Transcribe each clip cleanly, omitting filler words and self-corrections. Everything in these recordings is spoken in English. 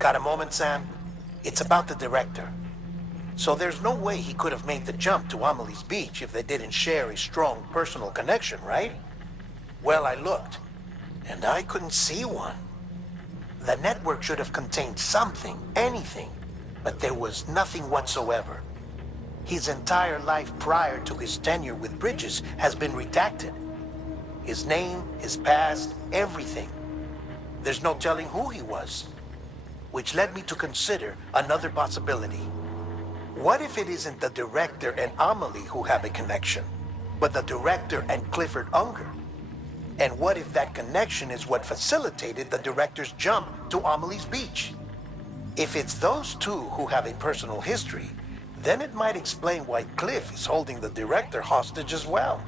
Got a moment, Sam? It's about the director. So there's no way he could have made the jump to Amelie's Beach if they didn't share a strong personal connection, right? Well, I looked, and I couldn't see one. The network should have contained something, anything, but there was nothing whatsoever. His entire life prior to his tenure with Bridges has been redacted. His name, his past, everything. There's no telling who he was. Which led me to consider another possibility. What if it isn't the director and Amelie who have a connection, but the director and Clifford Unger? And what if that connection is what facilitated the director's jump to Amelie's Beach? If it's those two who have a personal history, then it might explain why Cliff is holding the director hostage as well.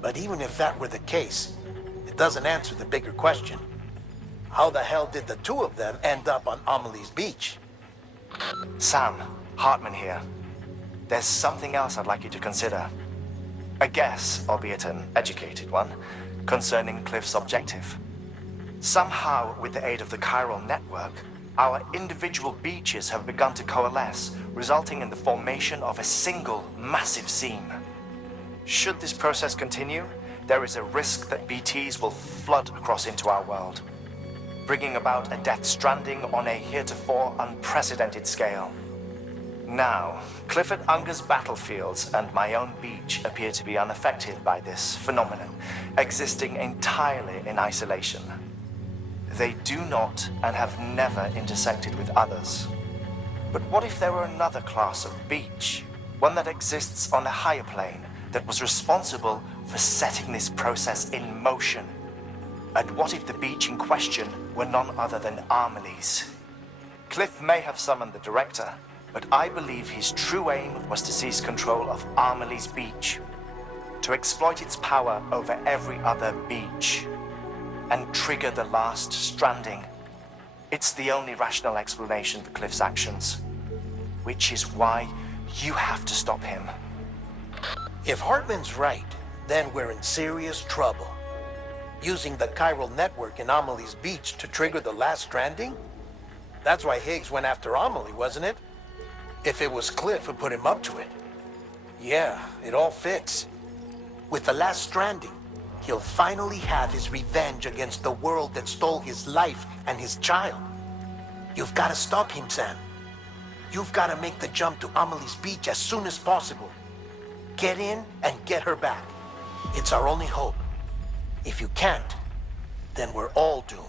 But even if that were the case, it doesn't answer the bigger question. How the hell did the two of them end up on Amelie's Beach? Sam, Hartman here. There's something else I'd like you to consider. A guess, albeit an educated one, concerning Cliff's objective. Somehow, with the aid of the chiral network, our individual beaches have begun to coalesce, resulting in the formation of a single massive seam. Should this process continue, there is a risk that BTs will flood across into our world, bringing about a death stranding on a heretofore unprecedented scale. Now, Clifford Unger's battlefields and my own beach appear to be unaffected by this phenomenon, existing entirely in isolation. They do not and have never intersected with others. But what if there were another class of beach, one that exists on a higher plane, that was responsible for setting this process in motion? And what if the beach in question were none other than Amelie's? Cliff may have summoned the director, but I believe his true aim was to seize control of Amelie's Beach, to exploit its power over every other beach, and trigger the last stranding. It's the only rational explanation for Cliff's actions, which is why you have to stop him. If Hartman's right, then we're in serious trouble. Using the chiral network in Amelie's Beach to trigger the last stranding? That's why Higgs went after Amelie, wasn't it? If it was Cliff who put him up to it. Yeah, it all fits. With the last stranding, he'll finally have his revenge against the world that stole his life and his child. You've got to stop him, Sam. You've got to make the jump to Amelie's Beach as soon as possible. Get in and get her back. It's our only hope. If you can't, then we're all doomed.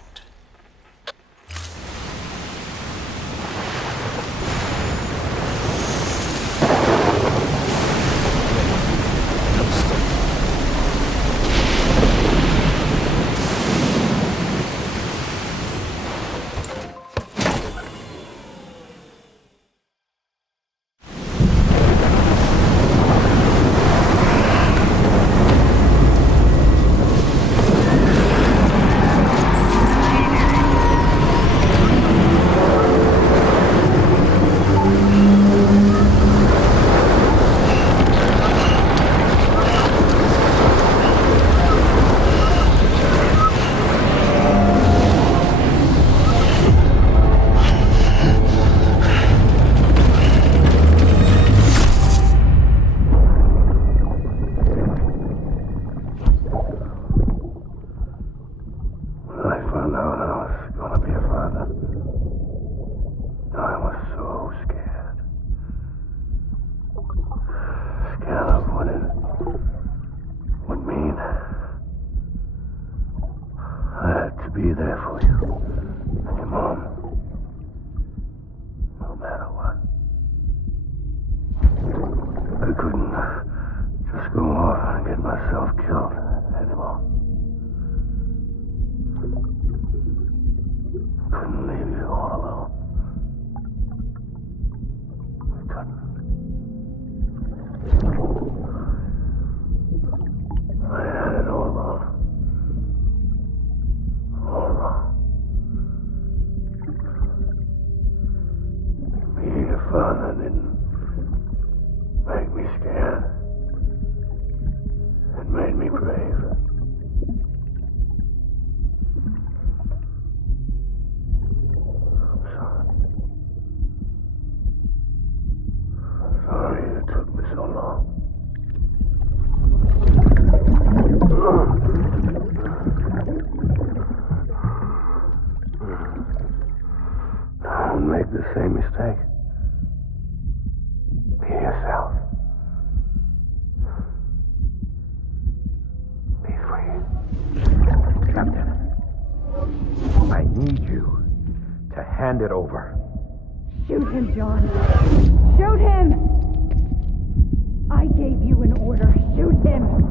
Be there for you and your mom, no matter what. I couldn't just go off and get myself killed anymore. Couldn't leave you all alone. I couldn't. I had it all wrong. Being a father didn't make me scared. It made me brave. I'm sorry. Don't make the same mistake. Be yourself. Be free. Captain, I need you to hand it over. Shoot him, John. Shoot him! I gave you an order. Shoot him!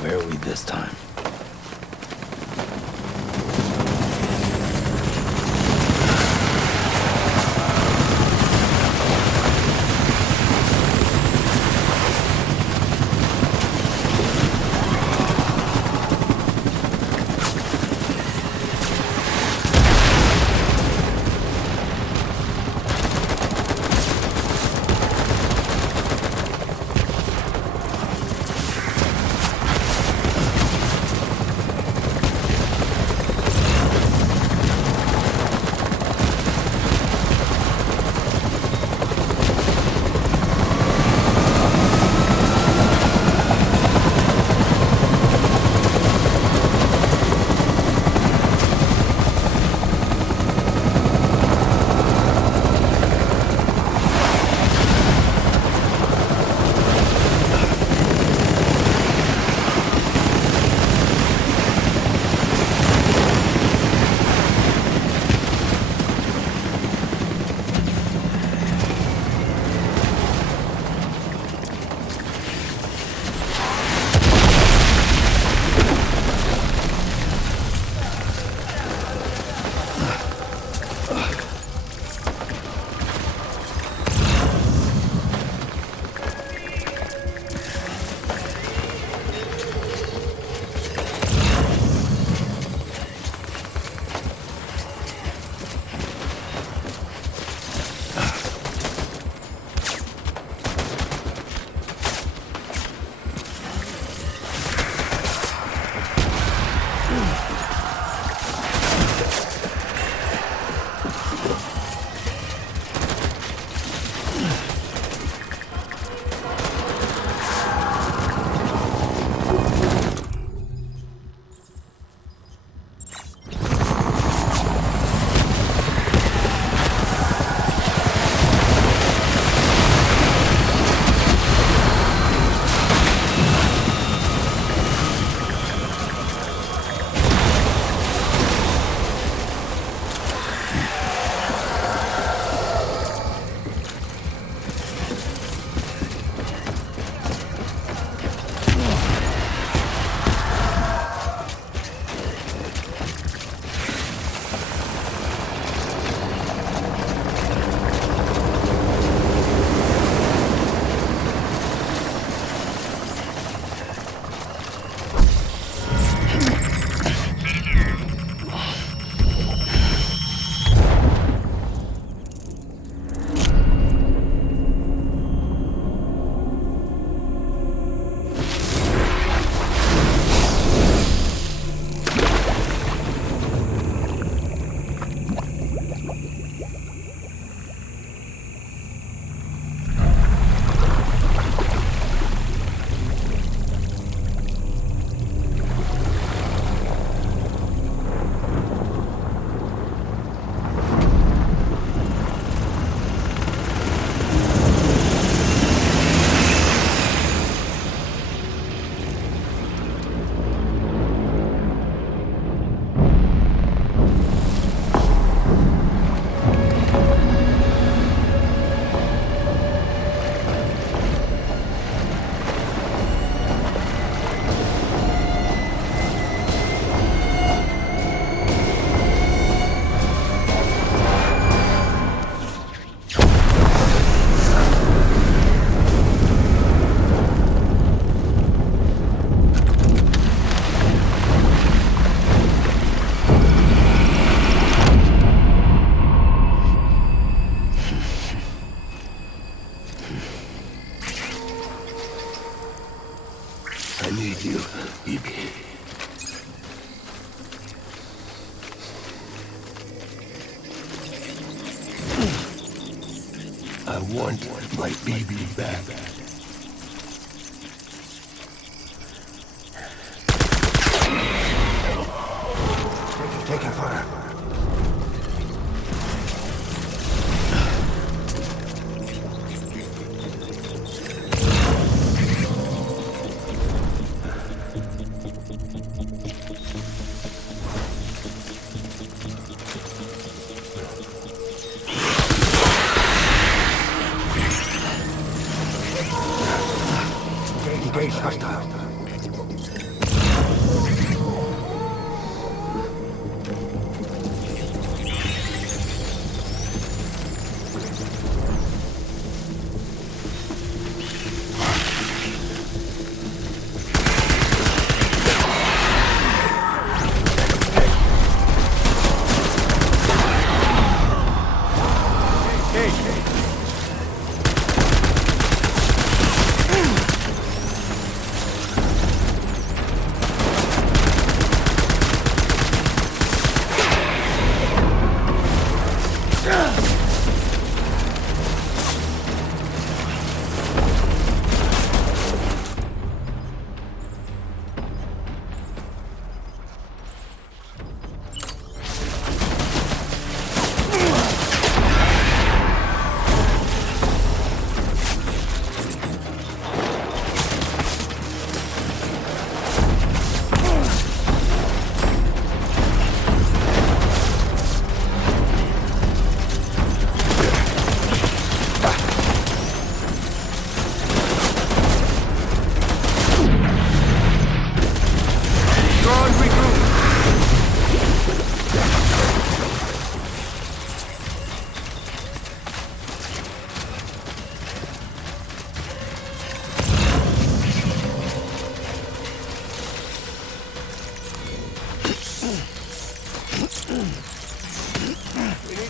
Where are we this time? I want my baby back. Taking fire. Engage hostile.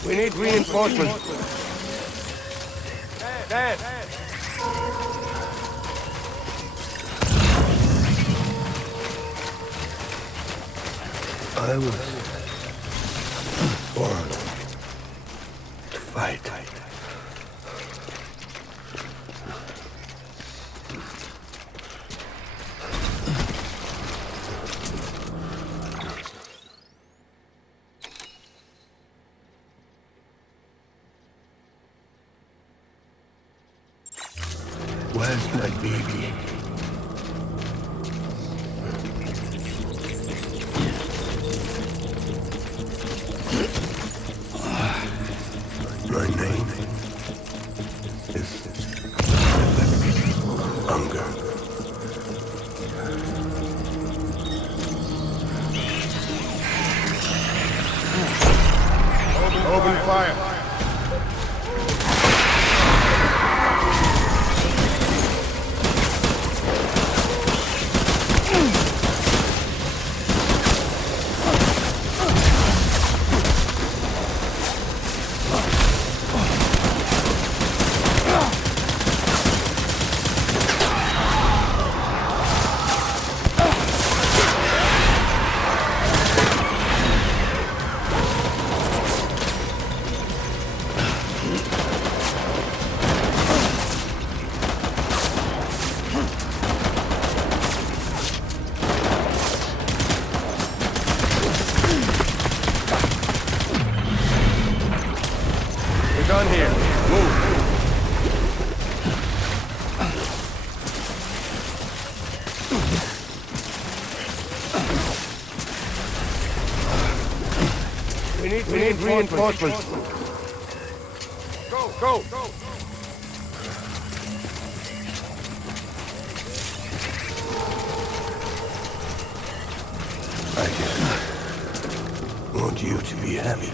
We need reinforcements. Dad. I was born to fight. Where's my baby? My name is Hunger. Open fire. Done here. Move. We need reinforcements. Go. I just want you to be happy.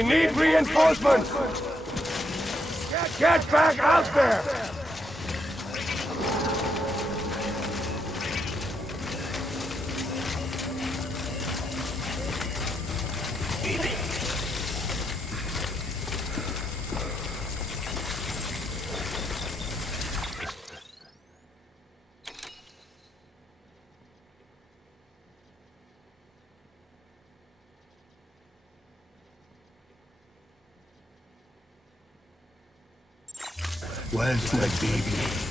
We need reinforcements! Get back out there! Baby. Where's my baby?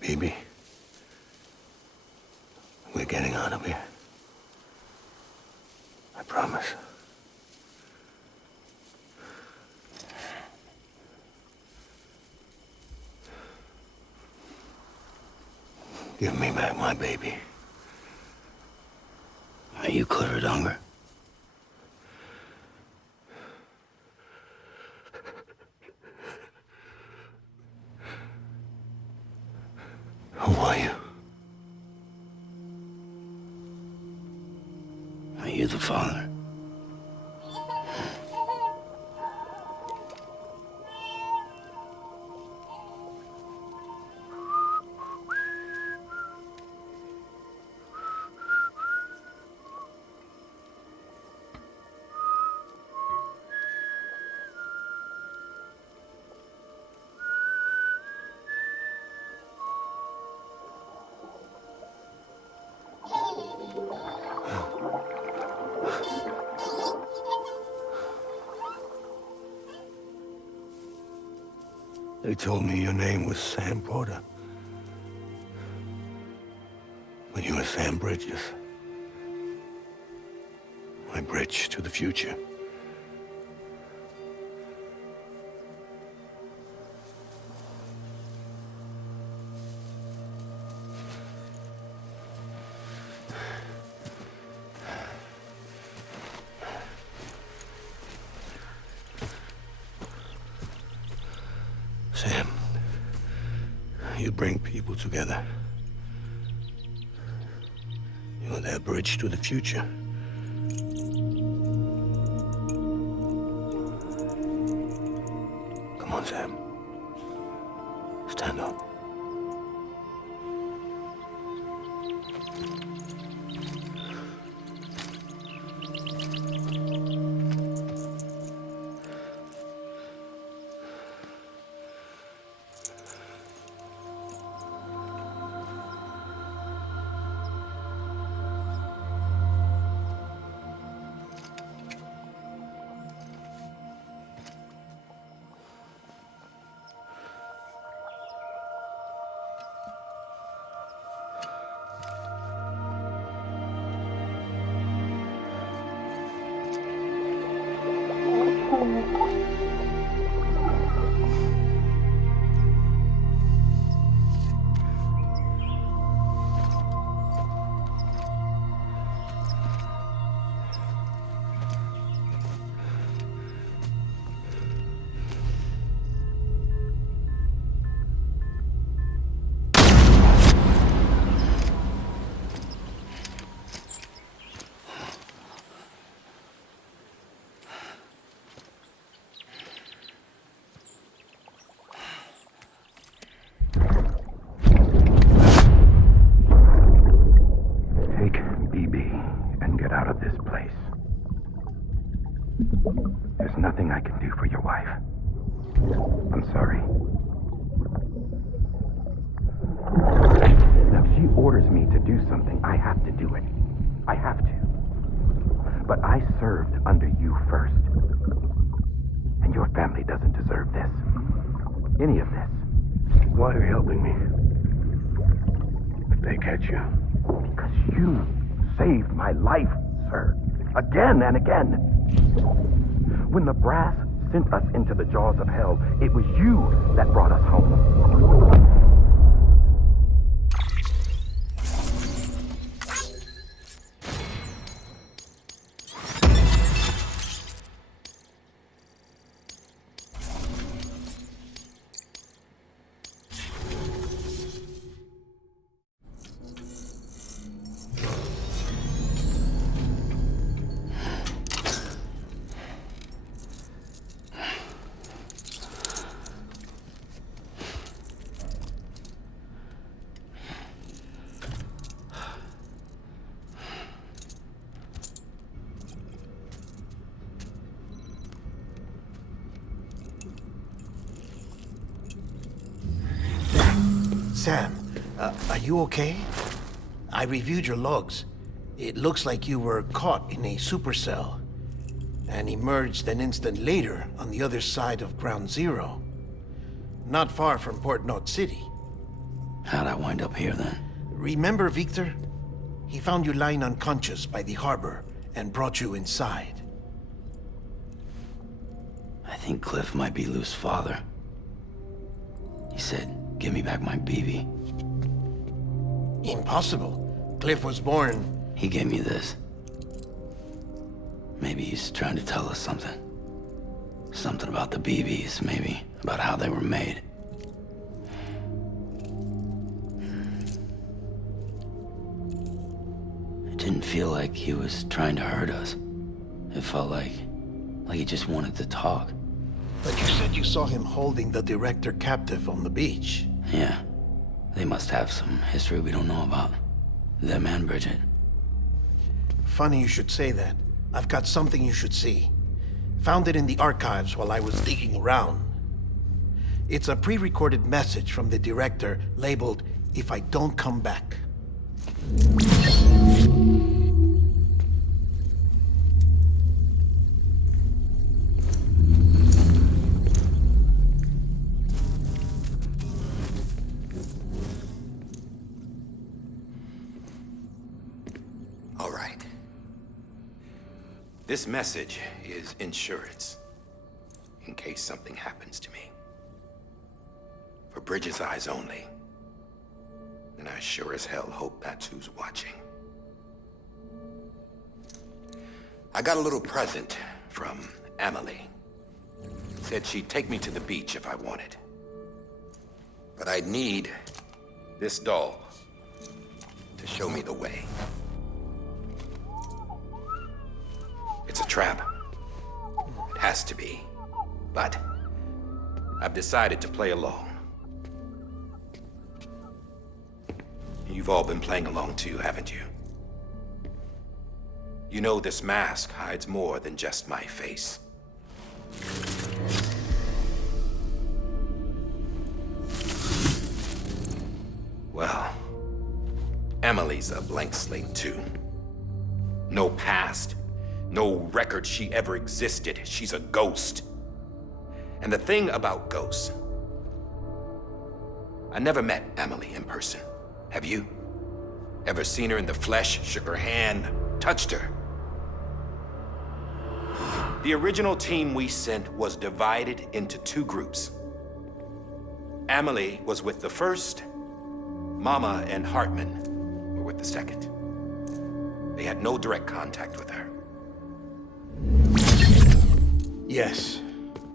Baby, we're getting out of here. I promise. Give me back my baby. Are you clear of hunger? Who are you? Are you the father? They told me your name was Sam Porter. But you were Sam Bridges. My bridge to the future. you bring people together. You're their bridge to the future. Come on, Sam. Stand up. There's nothing I can do for your wife. I'm sorry. Now, if she orders me to do something, I have to do it. I have to. But I served under you first. And your family doesn't deserve this. Any of this. Why are you helping me? If they catch you. Because you saved my life, sir. Again and again. When the brass sent us into the jaws of hell, it was you that brought us home. Sam, are you okay? I reviewed your logs. It looks like you were caught in a supercell and emerged an instant later on the other side of Ground Zero. Not far from Port Knot City. How'd I wind up here then? Remember Victor? He found you lying unconscious by the harbor and brought you inside. I think Cliff might be Lou's father. He said, "Give me back my BB." Impossible. Cliff was born... He gave me this. Maybe he's trying to tell us something. Something about the BBs, maybe. About how they were made. It didn't feel like he was trying to hurt us. It felt like he just wanted to talk. But you said you saw him holding the director captive on the beach. Yeah. They must have some history we don't know about. Them and Bridget. Funny you should say that. I've got something you should see. Found it in the archives while I was digging around. It's a pre-recorded message from the director labeled, "If I don't come back." All right. This message is insurance, in case something happens to me. For Bridget's eyes only. And I sure as hell hope that's who's watching. I got a little present from Emily. Said she'd take me to the beach if I wanted. But I'd need this doll to show me the way. It's a trap. It has to be. But I've decided to play along. You've all been playing along too, haven't you? You know this mask hides more than just my face. Well, Emily's a blank slate too. No past, no record she ever existed. She's a ghost. And the thing about ghosts, I never met Emily in person. Have you? Ever seen her in the flesh, shook her hand, touched her? The original team we sent was divided into two groups. Emily was with the first, Mama and Hartman were with the second. They had no direct contact with her. Yes.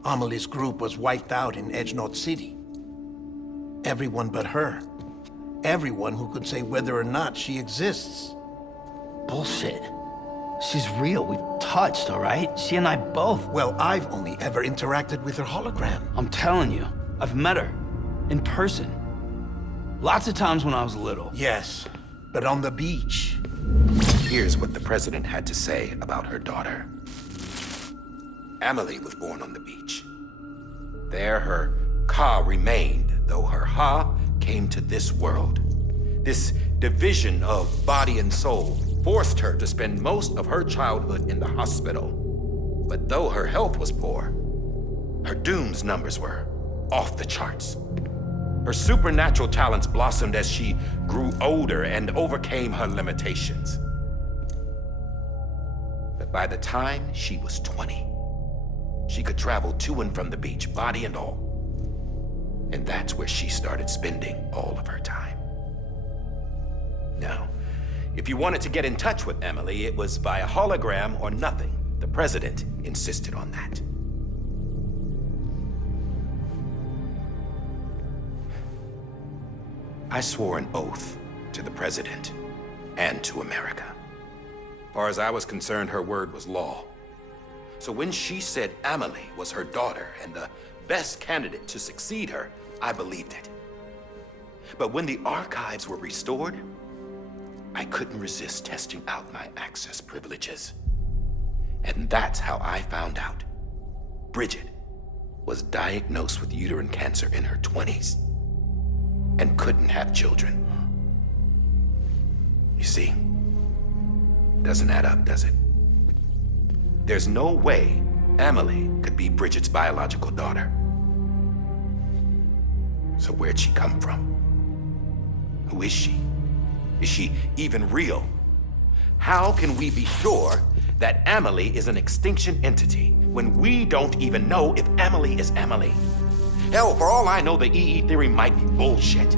Amelie's group was wiped out in Edgenorth City. Everyone but her. Everyone who could say whether or not she exists. Bullshit. She's real. We've touched, all right? She and I both. Well, I've only ever interacted with her hologram. I'm telling you, I've met her. In person. Lots of times when I was little. Yes, but on the beach. Here's what the president had to say about her daughter. Emily was born on the beach. There her Ka remained, though her Ha came to this world. This division of body and soul forced her to spend most of her childhood in the hospital. But though her health was poor, her Doom's numbers were off the charts. Her supernatural talents blossomed as she grew older and overcame her limitations. But by the time she was 20, she could travel to and from the beach, body and all. And that's where she started spending all of her time. Now, if you wanted to get in touch with Emily, it was via hologram or nothing. The president insisted on that. I swore an oath to the president and to America. As far as I was concerned, her word was law. So when she said Emily was her daughter and the best candidate to succeed her, I believed it. But when the archives were restored, I couldn't resist testing out my access privileges. And that's how I found out Bridget was diagnosed with uterine cancer in her 20s and couldn't have children. You see, doesn't add up, does it? There's no way Emily could be Bridget's biological daughter. So where'd she come from? Who is she? Is she even real? How can we be sure that Emily is an extinction entity when we don't even know if Emily is Emily? Hell, for all I know, the EE theory might be bullshit.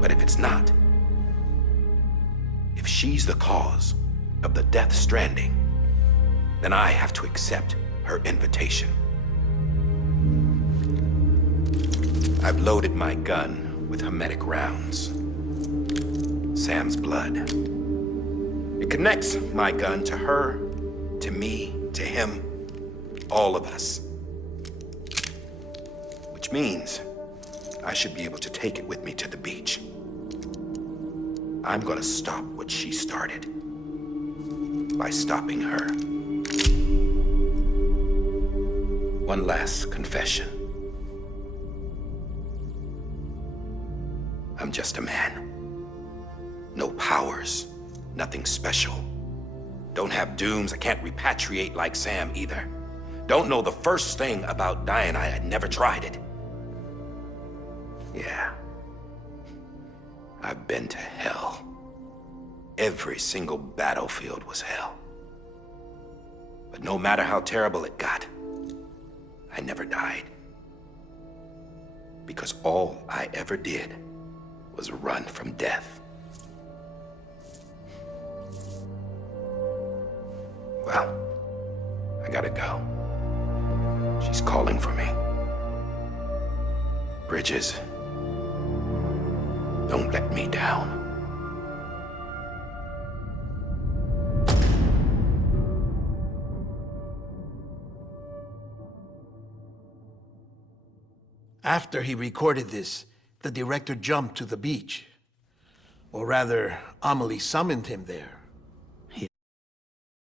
But if it's not, if she's the cause of the death stranding, then I have to accept her invitation. I've loaded my gun with hermetic rounds. Sam's blood. It connects my gun to her, to me, to him, all of us. Which means I should be able to take it with me to the beach. I'm gonna stop what she started by stopping her. One last confession. I'm just a man. No powers, nothing special. Don't have dooms, I can't repatriate like Sam either. Don't know the first thing about dying, I had never tried it. Yeah. I've been to hell. Every single battlefield was hell. But no matter how terrible it got, I never died. Because all I ever did was run from death. Well, I gotta go. She's calling for me. Bridges, Don't let me down. After he recorded this, the director jumped to the beach. Or rather, Amelie summoned him there.